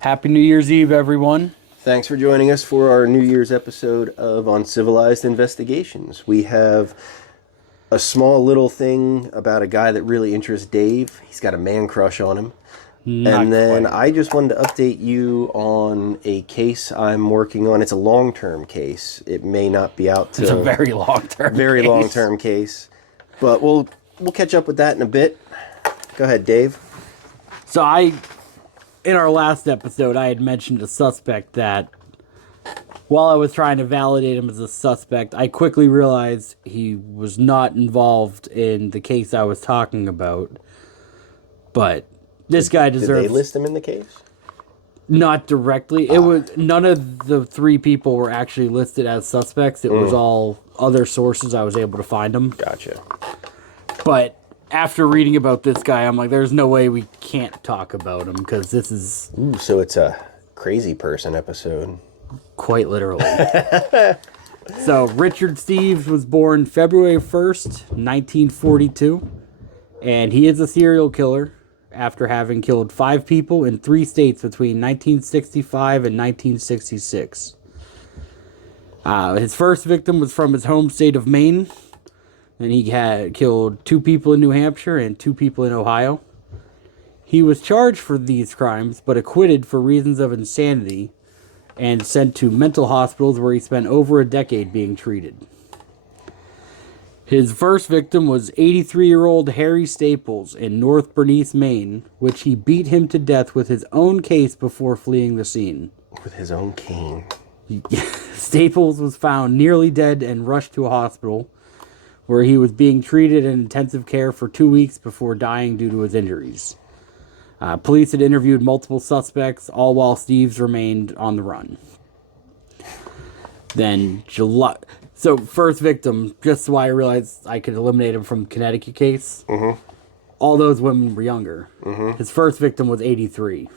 Happy New Year's Eve, everyone. Thanks for joining us for our New Year's episode of Uncivilized-Investigations. We have a small little thing about a guy that really interests Dave. He's got a man crush on him. Not quite. I just wanted to update you on a case I'm working on. It's a long-term case. It may not be out till... It's a very long-term Very case. long-term case. But we'll catch up with that in a bit. Go ahead, Dave. So in our last episode, I had mentioned a suspect that while I was trying to validate him as a suspect, I quickly realized he was not involved in the case I was talking about. But this guy deserves... Did they list him in the case? Not directly. It was none of the three people were actually listed as suspects. It was all other sources I was able to find them. Gotcha. But after reading about this guy, I'm like, there's no way we can't talk about him because this is Ooh, so it's a crazy person episode. quite literally. So Richard Steves was born February 1st, 1942, and he is a serial killer after having killed 5 people in 3 states between 1965 and 1966. His first victim was from his home state of Maine, and he had killed 2 people in New Hampshire and 2 people in Ohio. He was charged for these crimes, but acquitted for reasons of insanity, and sent to mental hospitals where he spent over a decade being treated. His first victim was 83-year-old Harry Staples in North Bernice, Maine, which he beat him to death with his own case before fleeing the scene. With his own cane. Staples was found nearly dead and rushed to a hospital, where he was being treated in intensive care for 2 weeks before dying due to his injuries. Police had interviewed multiple suspects, all while Steves remained on the run. Then July... So, first victim, just so I realized I could eliminate him from the Connecticut case. All those women were younger. His first victim was 83.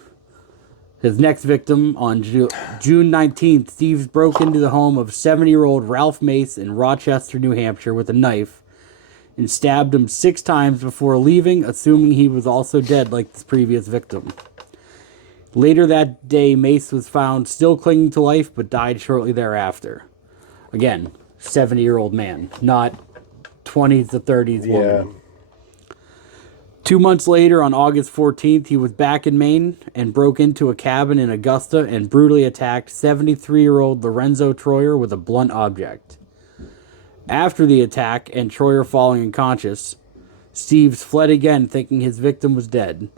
His next victim, on June 19th, Steves broke into the home of 70-year-old Ralph Mace in Rochester, New Hampshire, with a knife and stabbed him 6 times before leaving, assuming he was also dead like his previous victim. Later that day, Mace was found still clinging to life, but died shortly thereafter. Again, 70-year-old man, not 20s to 30s woman. 2 months later, on August 14th, he was back in Maine and broke into a cabin in Augusta and brutally attacked 73-year-old Lorenzo Troyer with a blunt object. After the attack and Troyer falling unconscious, Steves fled again, thinking his victim was dead.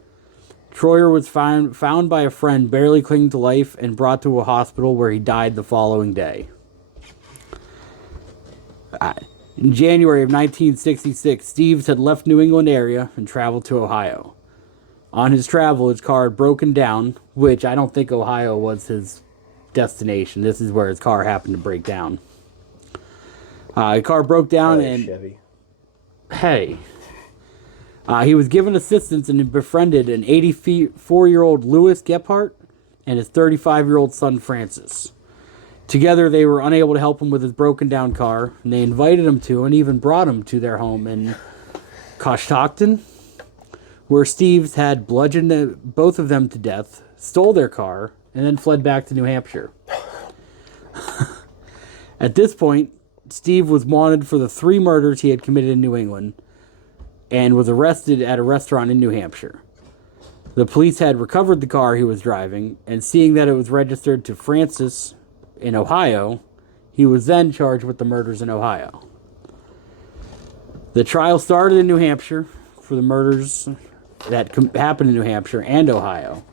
Troyer was found by a friend barely clinging to life and brought to a hospital where he died the following day. In January of 1966, Steves had left New England area and traveled to Ohio. On his travel, his car had broken down, which I don't think Ohio was his destination. This is where his car happened to break down. The car broke down and... Chevy. Hey. He was given assistance and befriended an 84-year-old Louis Gephardt and his 35-year-old son Francis. Together, they were unable to help him with his broken-down car, and they invited him to and even brought him to their home in Coshocton, where Steves had bludgeoned both of them to death, stole their car, and then fled back to New Hampshire. At this point, Steve was wanted for the 3 murders he had committed in New England and was arrested at a restaurant in New Hampshire. The police had recovered the car he was driving, and seeing that it was registered to Francis in Ohio, he was then charged with the murders in Ohio. The trial started in New Hampshire for the murders that happened in New Hampshire and Ohio,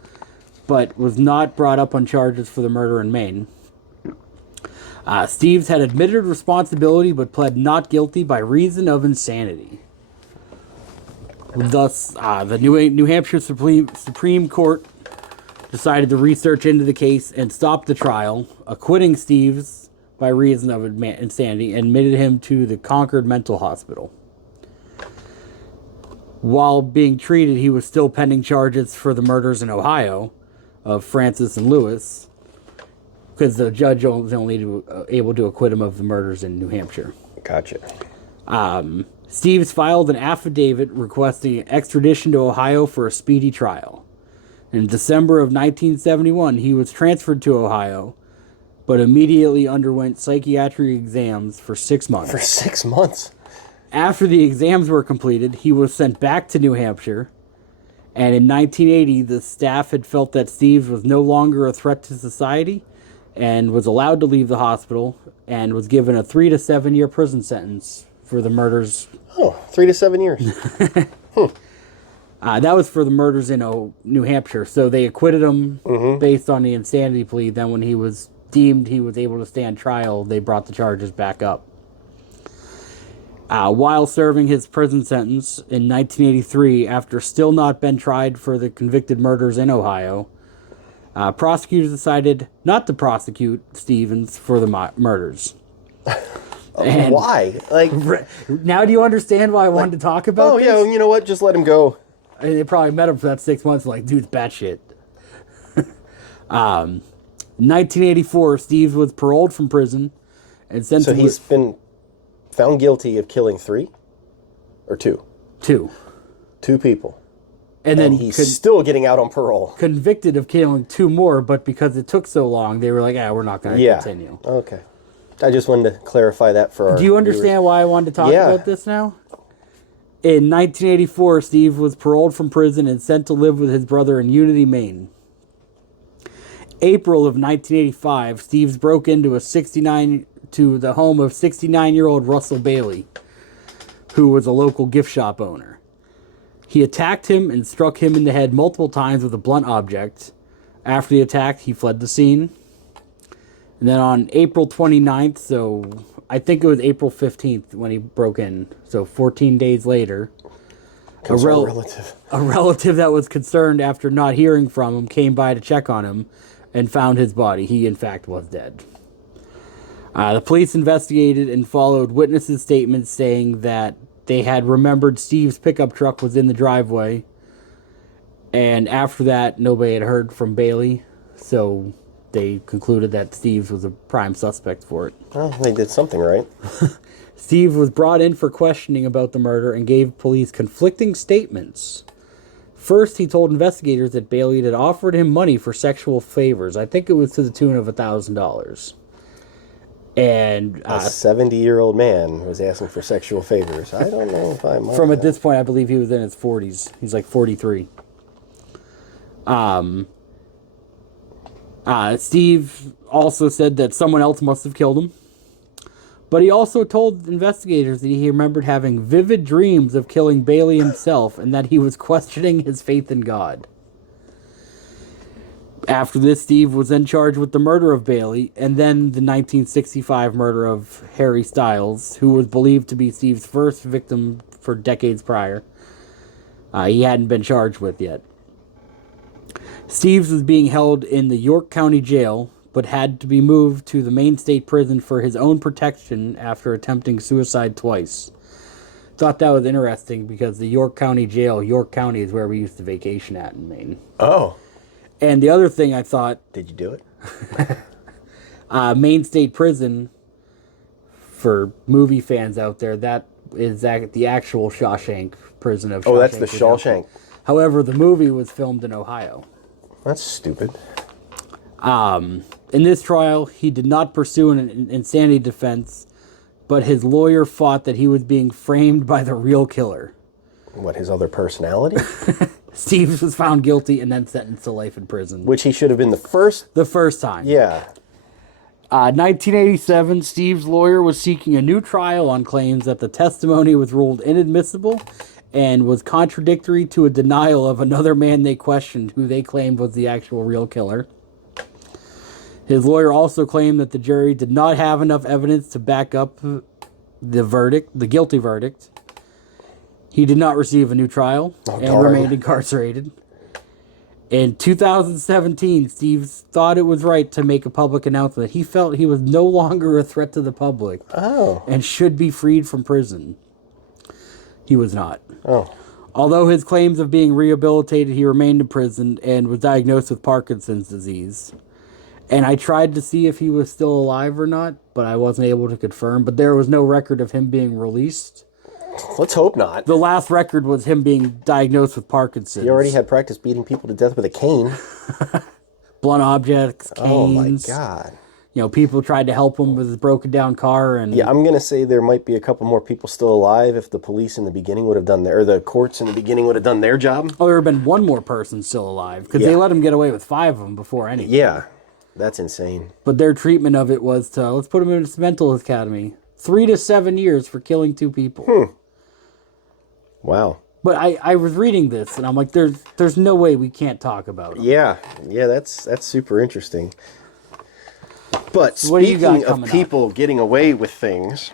but was not brought up on charges for the murder in Maine. Steves had admitted responsibility but pled not guilty by reason of insanity. Thus, the New Hampshire Supreme Court decided to research into the case and stop the trial, acquitting Steves by reason of insanity, and admitted him to the Concord Mental Hospital. While being treated, he was still pending charges for the murders in Ohio of Francis and Lewis, because the judge was only able to acquit him of the murders in New Hampshire. Gotcha. Steves filed an affidavit requesting extradition to Ohio for a speedy trial. In December of 1971, he was transferred to Ohio, but immediately underwent psychiatric exams for 6 months. For 6 months? After the exams were completed, he was sent back to New Hampshire, and in 1980, the staff had felt that Steves was no longer a threat to society and was allowed to leave the hospital and was given a 3 to 7 year prison sentence for the murders. Oh, 3 to 7 years. That was for the murders in New Hampshire. So they acquitted him based on the insanity plea. Then when he was deemed he was able to stand trial, they brought the charges back up. While serving his prison sentence in 1983, after still not been tried for the convicted murders in Ohio, prosecutors decided not to prosecute Stevens for the murders. And why? Like, now do you understand why I wanted to talk about this? Oh, yeah, you know what? Just let him go. And they probably met him for that 6 months, like, dude's batshit. 1984, Steves was paroled from prison and sent to... So he's been found guilty of killing 3? Or 2? 2. 2 people. And then he's still getting out on parole. Convicted of killing 2 more, but because it took so long, they were like, we're not going to continue. Okay. I just wanted to clarify that for our Do you understand viewers. why I wanted to talk about this now? In 1984, Steve was paroled from prison and sent to live with his brother in Unity, Maine. April of 1985, Steves broke into the home of 69-year-old Russell Bailey, who was a local gift shop owner. He attacked him and struck him in the head multiple times with a blunt object. After the attack, he fled the scene. And then on April 29th, so I think it was April 15th when he broke in, so 14 days later, a relative that was concerned after not hearing from him came by to check on him and found his body. He, in fact, was dead. The police investigated and followed witnesses' statements saying that they had remembered Steve's pickup truck was in the driveway, and after that, nobody had heard from Bailey, so they concluded that Steves was a prime suspect for it. Well, they did something right. Steve was brought in for questioning about the murder and gave police conflicting statements. First, he told investigators that Bailey had offered him money for sexual favors. I think it was to the tune of $1,000. And a 70-year-old man was asking for sexual favors. I don't know if I'm... From at this point, I believe he was in his 40s. He's like 43. Steve also said that someone else must have killed him. But he also told investigators that he remembered having vivid dreams of killing Bailey himself and that he was questioning his faith in God. After this, Steve was then charged with the murder of Bailey and then the 1965 murder of Harry Stiles, who was believed to be Steve's first victim for decades prior. He hadn't been charged with yet. Steves was being held in the York County Jail, but had to be moved to the Maine State Prison for his own protection after attempting suicide twice. Thought that was interesting because the York County Jail, York County is where we used to vacation at in Maine. Oh. And the other thing I thought... Did you do it? Maine State Prison, for movie fans out there, that is the actual Shawshank prison of Shawshank. Oh, that's the Shawshank. However, the movie was filmed in Ohio. That's stupid. In this trial, he did not pursue an insanity defense, but his lawyer fought that he was being framed by the real killer. What, his other personality? Steve was found guilty and then sentenced to life in prison. Which he should have been the first time. Yeah. 1987, Steve's lawyer was seeking a new trial on claims that the testimony was ruled inadmissible and was contradictory to a denial of another man they questioned who they claimed was the actual real killer. His lawyer also claimed that the jury did not have enough evidence to back up the guilty verdict. He did not receive a new trial and remained incarcerated. In 2017, Steve thought it was right to make a public announcement. He felt he was no longer a threat to the public and should be freed from prison. He was not. Oh. Although his claims of being rehabilitated, he remained in prison and was diagnosed with Parkinson's disease. And I tried to see if he was still alive or not, but I wasn't able to confirm. But there was no record of him being released. Let's hope not. The last record was him being diagnosed with Parkinson's. He already had practice beating people to death with a cane. Blunt objects, canes. Oh my God. You know, people tried to help him with his broken down car, and Yeah, I'm gonna say there might be a couple more people still alive if the police in the beginning would have done or the courts in the beginning would have done their job. oh, there would have been one more person still alive because they let him get away with 5 of them before anything. Yeah, that's insane. But their treatment of it was to let's put him in a mental academy, 3 to 7 years for killing 2 people. Wow. But I was reading this and I'm like, there's no way we can't talk about it. Yeah, that's super interesting. But What do you got speaking of coming people getting away with things,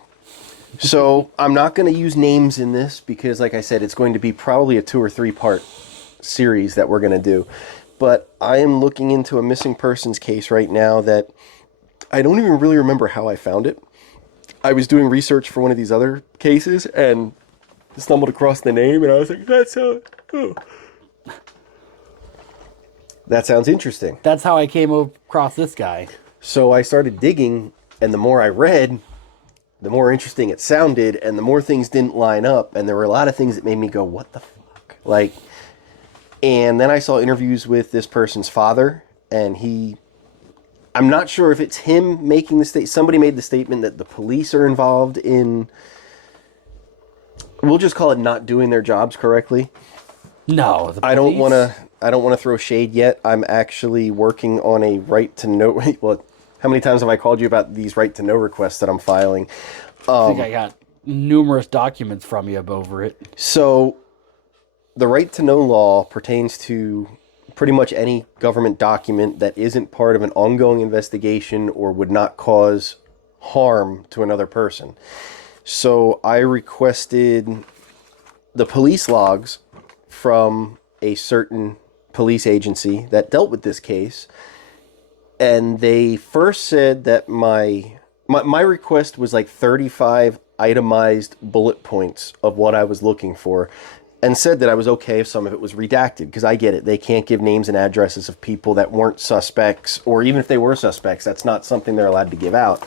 so I'm not going to use names in this because, like I said, it's going to be probably a 2 or 3 part series that we're going to do. But I am looking into a missing persons case right now that I don't even really remember how I found it. I was doing research for one of these other cases and stumbled across the name, and I was like, that sounds interesting. That's how I came across this guy. So I started digging, and the more I read, the more interesting it sounded, and the more things didn't line up, and there were a lot of things that made me go, what the fuck? Like, and then I saw interviews with this person's father, and I'm not sure if it's him making the statement. Somebody made the statement that the police are involved in, we'll just call it not doing their jobs correctly. No, the police. I don't want to throw shade yet. I'm actually working on a right to know. Well, how many times have I called you about these right to know requests that I'm filing? I think I got numerous documents from you over it. So, the right to know law pertains to pretty much any government document that isn't part of an ongoing investigation or would not cause harm to another person. So, I requested the police logs from a certain police agency that dealt with this case, and they first said that my request was like 35 itemized bullet points of what I was looking for, and said that I was okay if some of it was redacted, because I get it, they can't give names and addresses of people that weren't suspects, or even if they were suspects, that's not something they're allowed to give out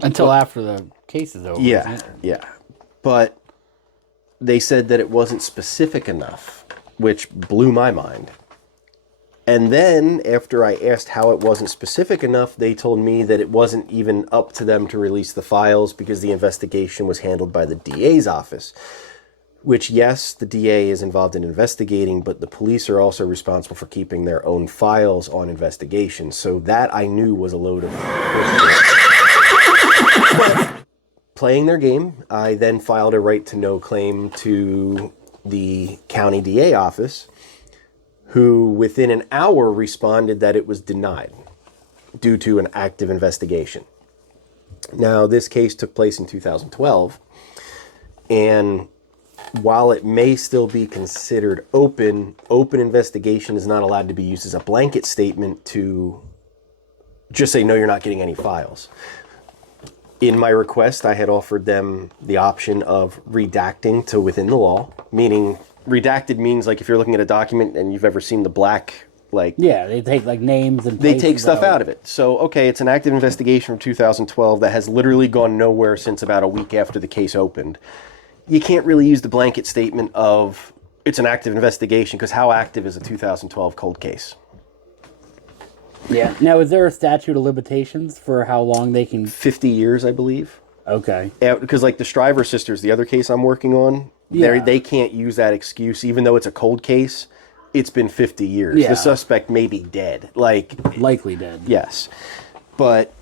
until after the case is over. Yeah, but they said that it wasn't specific enough, which blew my mind. And then, after I asked how it wasn't specific enough, they told me that it wasn't even up to them to release the files because the investigation was handled by the DA's office. Which, yes, the DA is involved in investigating, but the police are also responsible for keeping their own files on investigations. So that I knew was a load of... But playing their game, I then filed a right to know claim to the county DA office, who within an hour responded that it was denied due to an active investigation. Now, this case took place in 2012, and while it may still be considered open investigation is not allowed to be used as a blanket statement to just say, no, you're not getting any files. In my request, I had offered them the option of redacting to within the law, meaning redacted means like if you're looking at a document and you've ever seen the black, like... Yeah, they take like names and they take stuff out of it. So, okay, it's an active investigation from 2012 that has literally gone nowhere since about a week after the case opened. You can't really use the blanket statement of it's an active investigation, because how active is a 2012 cold case? Yeah. Now, is there a statute of limitations for how long they can... 50 years, I believe. Okay. Because like the Shriver sisters, the other case I'm working on, they can't use that excuse, even though it's a cold case. It's been 50 years. Yeah. The suspect may be dead. Likely dead. Yes. But,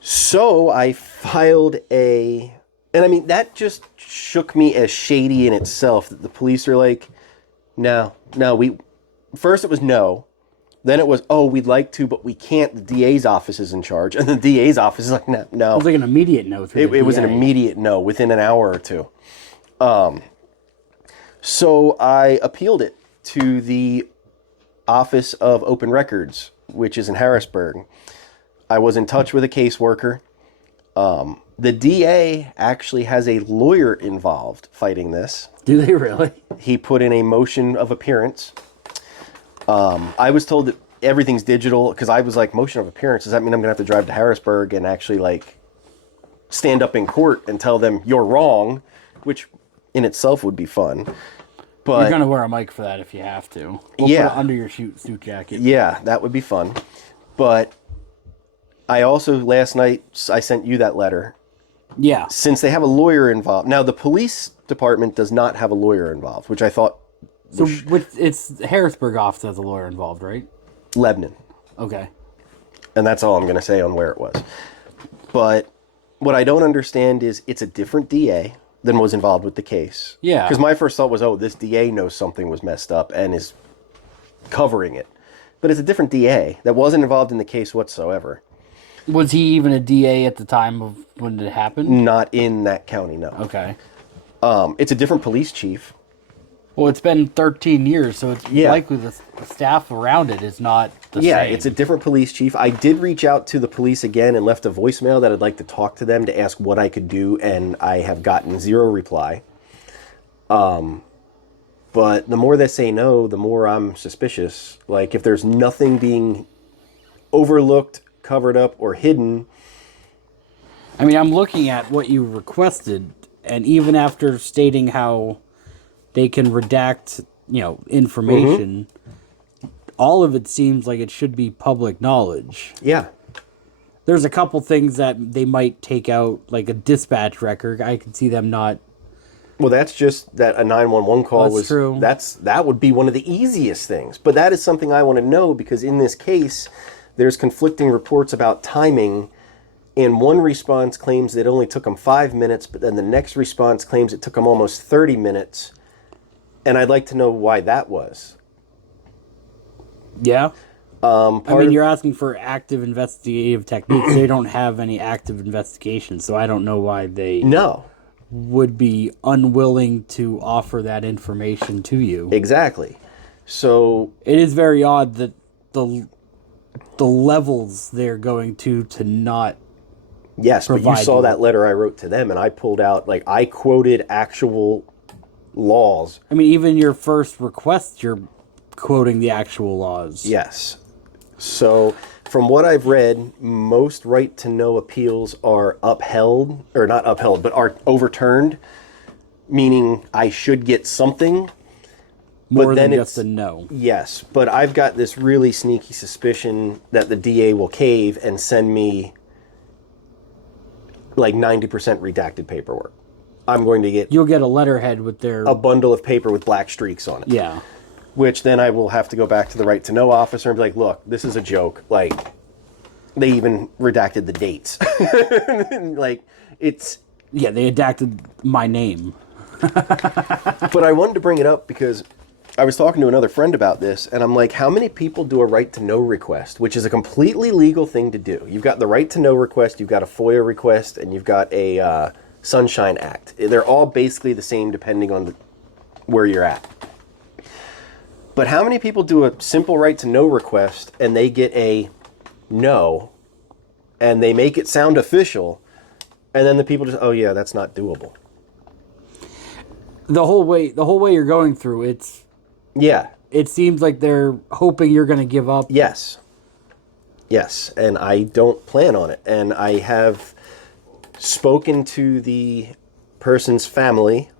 so I filed a... And I mean, that just shook me as shady in itself, that the police are like, no, first it was no, then it was, oh, we'd like to, but we can't, the DA's office is in charge, and the DA's office is like, no. It was like an immediate no. It was an immediate no, within an hour or two. So I appealed it to the Office of Open Records, which is in Harrisburg. I was in touch with a caseworker. The DA actually has a lawyer involved fighting this. Do they really? He put in a motion of appearance. I was told that everything's digital, because I was like, motion of appearance, does that mean I'm going to have to drive to Harrisburg and actually, like, stand up in court and tell them you're wrong, which in itself would be fun. But You're going to wear a mic for that if you have to. We'll Yeah. put it under your suit jacket. yeah, that would be fun. But I also, last night, I sent you that letter. Yeah. Since they have a lawyer involved. Now, the police department does not have a lawyer involved, which I thought So it's Harrisburg office has a lawyer involved, right? Lebanon. Okay. And that's all I'm going to say on where it was. But what I don't understand is it's a different DA than was involved with the case. Yeah. Because my first thought was, oh, this DA knows something was messed up and is covering it. But it's a different DA that wasn't involved in the case whatsoever. Was he even a DA at the time of when it happened? Not in that county, no. Okay. It's a different police chief. Well, it's been 13 years, so it's likely the staff around it is not the same. It's a different police chief. I did reach out to the police again and left a voicemail that I'd like to talk to them to ask what I could do, and I have gotten zero reply. But the more they say no, the more I'm suspicious. Like, if there's nothing being overlooked, covered up, or hidden... I mean, I'm looking at what you requested, and even after stating how they can redact, information, all of it seems like it should be public knowledge. Yeah. There's a couple things that they might take out, like a dispatch record. I could see them not... Well, that's just that a 911 call That's was... true. That would be one of the easiest things. But that is something I want to know, because in this case, there's conflicting reports about timing, and one response claims that it only took them 5 minutes, but then the next response claims it took them almost 30 minutes. And I'd like to know why that was. Yeah. You're asking for active investigative techniques. They don't have any active investigations, so I don't know why they would be unwilling to offer that information to you. Exactly. So it is very odd that the levels they're going to not. Yes, but you saw that letter I wrote to them, and I pulled out, I quoted actual laws. I mean, even your first request, you're quoting the actual laws. Yes. So, from what I've read, most right-to-know appeals are upheld, or not upheld, but are overturned, meaning I should get something. More than just a no. Yes, but I've got this really sneaky suspicion that the DA will cave and send me 90% redacted paperwork. I'm going to get... You'll get a letterhead with a bundle of paper with black streaks on it. Yeah. Which then I will have to go back to the right-to-know officer and be like, look, this is a joke. They even redacted the dates. It's... Yeah, they redacted my name. But I wanted to bring it up because I was talking to another friend about this, and I'm like, how many people do a right-to-know request, which is a completely legal thing to do? You've got the right-to-know request, you've got a FOIA request, and you've got a Sunshine Act. They're all basically the same depending on where you're at. But how many people do a simple right-to-know request, and they get a no, and they make it sound official, and then the people just, oh yeah, that's not doable. The whole way you're going through, it seems like they're hoping you're going to give up. Yes, and I don't plan on it. And I have spoken to the person's family,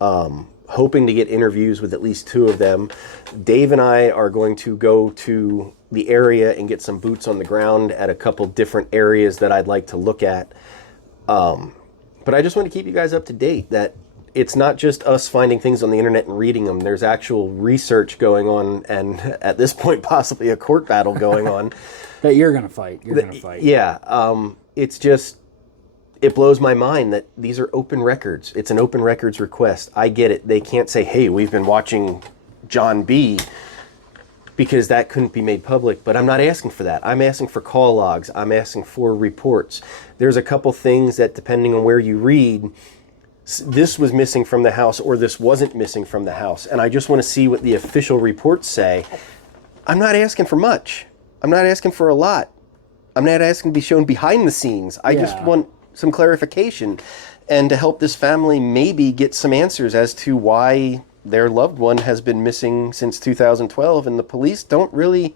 hoping to get interviews with at least 2 of them. Dave and I are going to go to the area and get some boots on the ground at a couple different areas that I'd like to look at. But I just want to keep you guys up to date that it's not just us finding things on the internet and reading them. There's actual research going on, and at this point, possibly a court battle going on. That you're going to fight. Yeah. It's just, it blows my mind that these are open records. It's an open records request. I get it. They can't say, hey, we've been watching John B., because that couldn't be made public. But I'm not asking for that. I'm asking for call logs. I'm asking for reports. There's a couple things that, depending on where you read, this was missing from the house or this wasn't missing from the house. And I just want to see what the official reports say. I'm not asking for much. I'm not asking for a lot. I'm not asking to be shown behind the scenes. I just want some clarification and to help this family maybe get some answers as to why their loved one has been missing since 2012, and the police don't really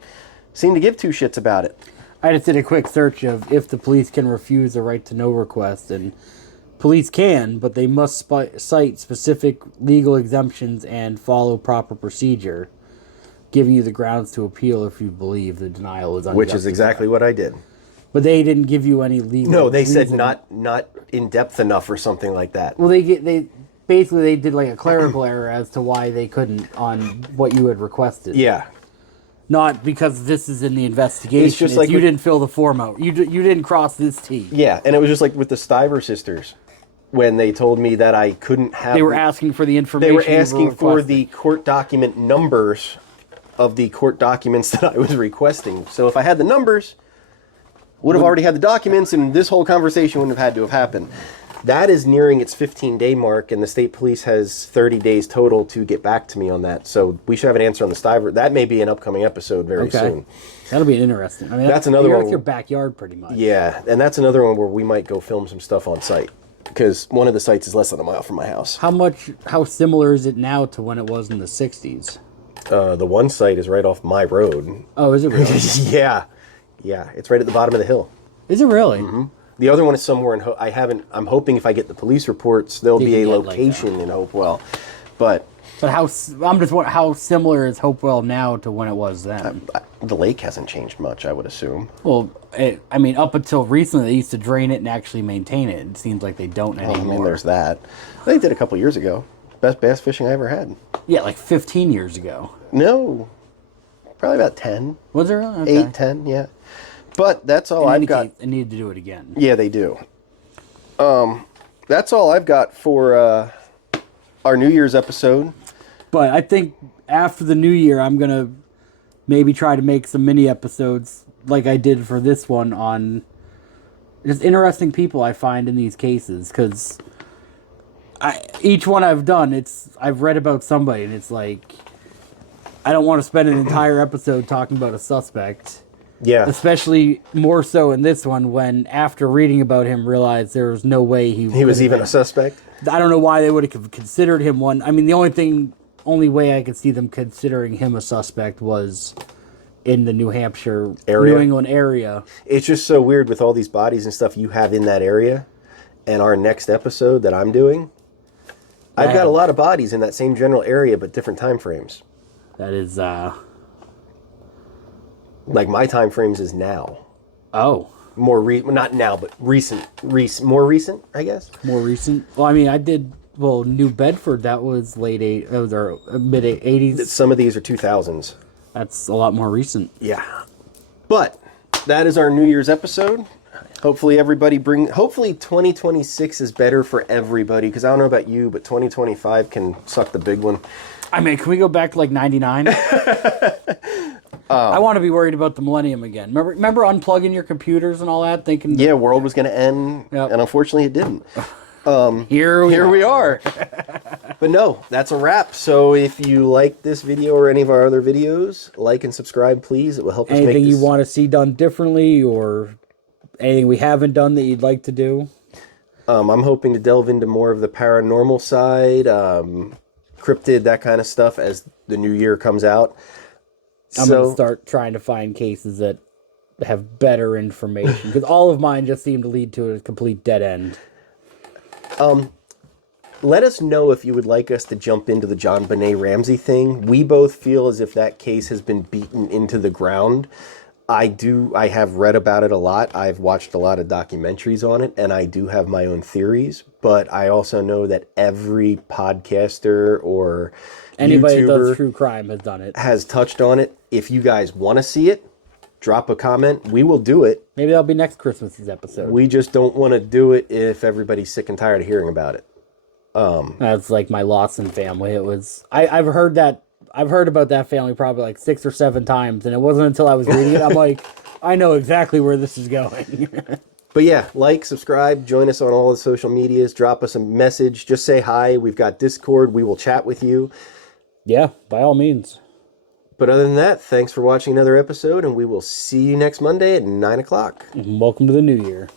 seem to give 2 shits about it. I just did a quick search of if the police can refuse a right to know request, and police can, but they must cite specific legal exemptions and follow proper procedure, giving you the grounds to appeal if you believe the denial is unjustified. Which is exactly what I did. But they didn't give you any legal... No, they said not in depth enough or something like that. Well, they basically did like a clerical error as to why they couldn't on what you had requested. Yeah. Not because this is in the investigation. It's just like you didn't fill the form out. You didn't cross this T. Yeah, and it was just like with the Stiver sisters, when they told me that I couldn't have... They were asking for the information. They were asking for the court document numbers of the court documents that I was requesting. So if I had the numbers, would have already had the documents, and this whole conversation wouldn't have had to have happened. That is nearing its 15-day mark, and the state police has 30 days total to get back to me on that. So we should have an answer on the Stiver. That may be an upcoming episode very soon. That'll be interesting. I mean, that's another one. That's your backyard, pretty much. Yeah, and that's another one where we might go film some stuff on site, because one of the sites is less than a mile from my house. How similar is it now to when it was in the 60s? The one site is right off my road. Oh, is it really? Yeah, it's right at the bottom of the hill. Is it really? Mm-hmm. The other one is somewhere in I'm hoping if I get the police reports, there'll be a location in Hopewell. But I'm just wondering, how similar is Hopewell now to when it was then? The lake hasn't changed much, I would assume. Well, I mean, up until recently, they used to drain it and actually maintain it. It seems like they don't anymore. I mean, there's that. They did a couple years ago. Best bass fishing I ever had. Yeah, like 15 years ago. No, probably about 10. Was it really? Okay. 8, 10, yeah. But that's all I've got. I need to do it again. Yeah, they do. That's all I've got for our New Year's episode. But I think after the New Year, I'm going to maybe try to make some mini episodes like I did for this one on just interesting people I find in these cases. Because each one I've done, I've read about somebody, and it's like, I don't want to spend an entire episode talking about a suspect. Yeah. Especially more so in this one, when after reading about him, realized there was no way he was even a suspect. I don't know why they would have considered him one. I mean, the only way I could see them considering him a suspect was in the New Hampshire, New England area. It's just so weird with all these bodies and stuff you have in that area. And our next episode that I'm doing, I've got a lot of bodies in that same general area, but different time frames. That is, like my time frames is now. Oh. Not now, but recent, more recent, I guess. More recent? Well, I mean, I did, New Bedford, that was mid 80s. Some of these are 2000s. That's a lot more recent. Yeah. But that is our New Year's episode. Hopefully hopefully 2026 is better for everybody, because I don't know about you, but 2025 can suck the big one. I mean, can we go back to like 99? I want to be worried about the millennium again. Remember unplugging your computers and all that, thinking... Yeah, world was going to end, and unfortunately it didn't. Here we are. But no, that's a wrap. So if you like this video or any of our other videos, like and subscribe, please. It will help us make this... Anything you want to see done differently, or anything we haven't done that you'd like to do? I'm hoping to delve into more of the paranormal side, cryptid, that kind of stuff as the new year comes out. I'm going to start trying to find cases that have better information, because all of mine just seem to lead to a complete dead end. Let us know if you would like us to jump into the John Benet Ramsey thing. We both feel as if that case has been beaten into the ground. I have read about it a lot. I've watched a lot of documentaries on it, and I do have my own theories. But I also know that every podcaster or anybody YouTuber that does true crime has done it. Has touched on it. If you guys want to see it, drop a comment. We will do it. Maybe that'll be next Christmas's episode. We just don't want to do it if everybody's sick and tired of hearing about it. That's like my Lawson family. It was I've heard about that family probably like 6 or 7 times, and it wasn't until I was reading it I'm like, I know exactly where this is going. But yeah, like, subscribe, join us on all the social medias, drop us a message, just say hi. We've got Discord. We will chat with you. Yeah, by all means. But other than that, thanks for watching another episode, and we will see you next Monday at 9 o'clock. Welcome to the new year.